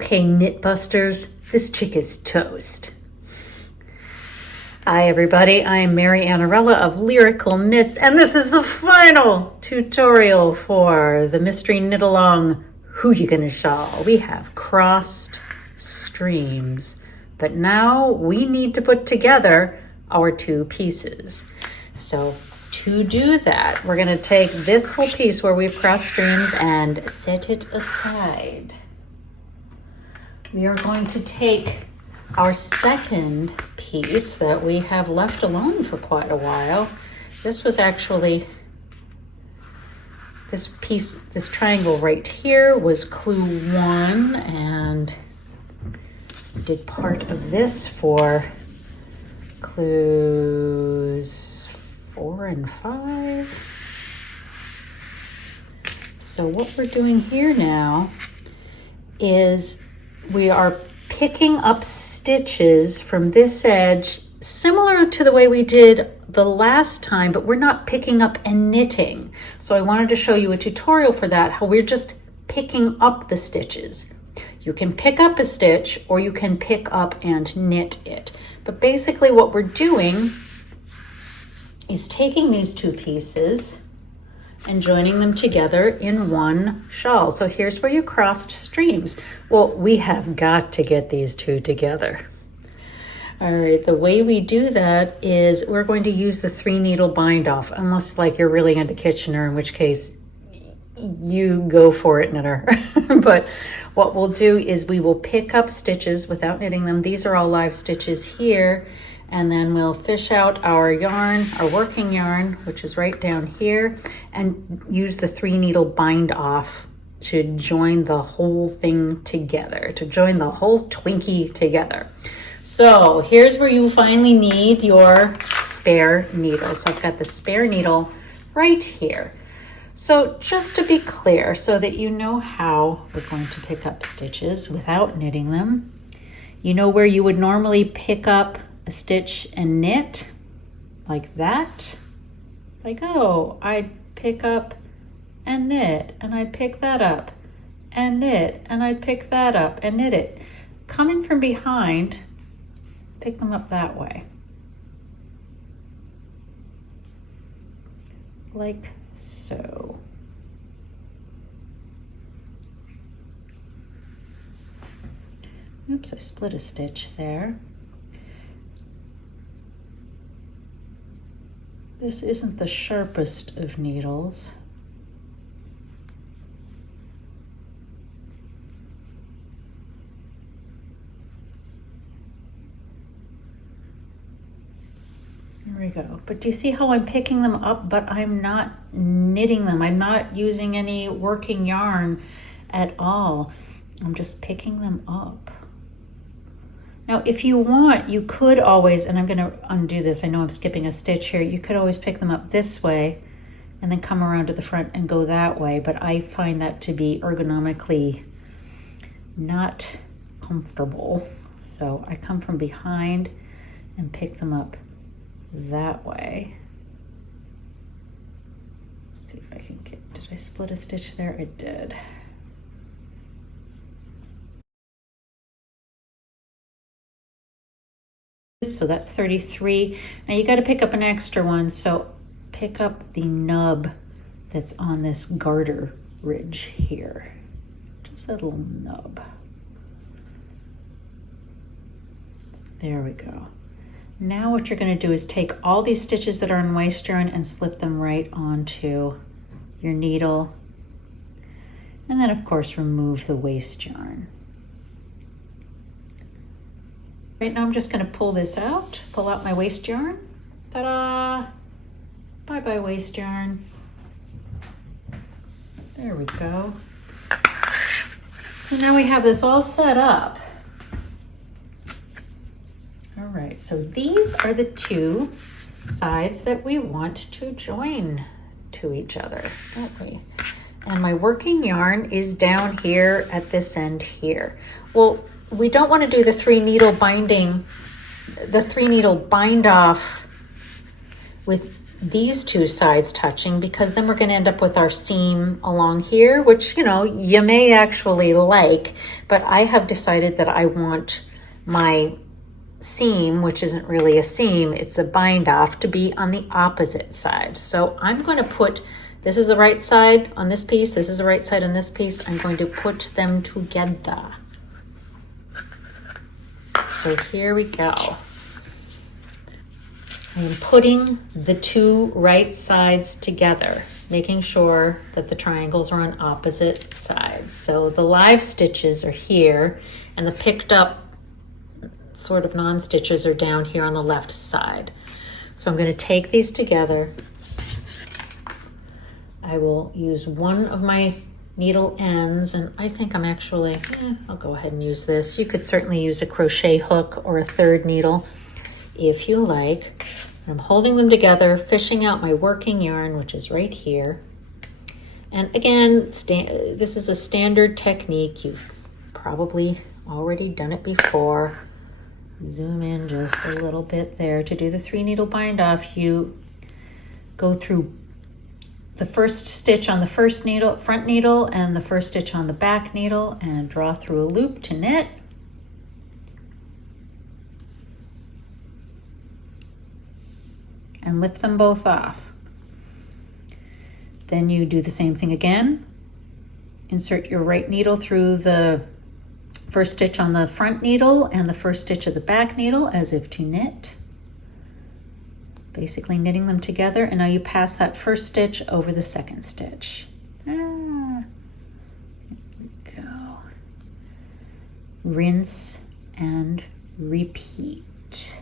Okay, knit busters, this chick is toast. Hi everybody, I am Mary Annarella of Lyrical Knits, and this is the final tutorial for the mystery knit along Who Ya Gonna Shawl. We have crossed streams, but now we need to put together our two pieces. So to do that, we're going to take this whole piece where we've crossed streams and set it aside. We are going to take our second piece that we have left alone for quite a while. This was actually, this piece, this triangle right here was clue 1, and we did part of this for clues 4 and 5. So what we're doing here now is we are picking up stitches from this edge, similar to the way we did the last time, but we're not picking up and knitting. So I wanted to show you a tutorial for that, how we're just picking up the stitches. You can pick up a stitch or you can pick up and knit it. But basically what we're doing is taking these two pieces and joining them together in one shawl. So here's where you crossed streams. Well, we have got to get these two together. All right, the way we do that is we're going to use the 3 needle bind off, unless like you're really into Kitchener, in which case you go for it, knitter. But what we'll do is we will pick up stitches without knitting them. These are all live stitches here. And then we'll fish out our yarn, our working yarn, which is right down here, and use the 3 needle bind off to join the whole thing together, to join the whole Twinkie together. So here's where you finally need your spare needle. So I've got the spare needle right here. So just to be clear, so that you know how we're going to pick up stitches without knitting them, you know where you would normally pick up a stitch and knit like that. Like, oh, I'd pick up and knit, and I'd pick that up and knit, and I'd pick that up and knit it. Coming from behind, pick them up that way. Like so. Oops, I split a stitch there. This isn't the sharpest of needles. There we go. But do you see how I'm picking them up, but I'm not knitting them? I'm not using any working yarn at all. I'm just picking them up. Now, if you want, you could always, and I'm going to undo this, I know I'm skipping a stitch here, you could always pick them up this way and then come around to the front and go that way, but I find that to be ergonomically not comfortable. So I come from behind and pick them up that way. Let's see if I can get, did I split a stitch there? I did. So that's 33. Now you got to pick up an extra one, so pick up the nub that's on this garter ridge here. Just that little nub. There we go. Now what you're going to do is take all these stitches that are in waist yarn and slip them right onto your needle. And then of course remove the waist yarn. Right now I'm just going to pull this out, pull out my waist yarn. Ta-da! Bye-bye waist yarn. There we go. So now we have this all set up. All right, so these are the two sides that we want to join to each other, don't we? And my working yarn is down here at this end here. Well, we don't want to do the 3 needle binding, the 3 needle bind off with these two sides touching, because then we're going to end up with our seam along here, which, you know, you may actually like, but I have decided that I want my seam, which isn't really a seam, it's a bind off, to be on the opposite side. So I'm going to put, this is the right side on this piece, this is the right side on this piece, I'm going to put them together. So here we go. I am putting the two right sides together, making sure that the triangles are on opposite sides. So the live stitches are here, and the picked up sort of non-stitches are down here on the left side. So I'm going to take these together. I will use one of my needle ends, and I think I'm actually, I'll go ahead and use this. You could certainly use a crochet hook or a third needle if you like. I'm holding them together, fishing out my working yarn, which is right here. And again, this is a standard technique. You've probably already done it before. Zoom in just a little bit there. To do the 3 needle bind off, you go through the first stitch on the first needle, front needle, and the first stitch on the back needle, and draw through a loop to knit. And lift them both off. Then you do the same thing again. Insert your right needle through the first stitch on the front needle and the first stitch of the back needle as if to knit. Basically knitting them together, and now you pass that first stitch over the second stitch. Here we go. Rinse and repeat.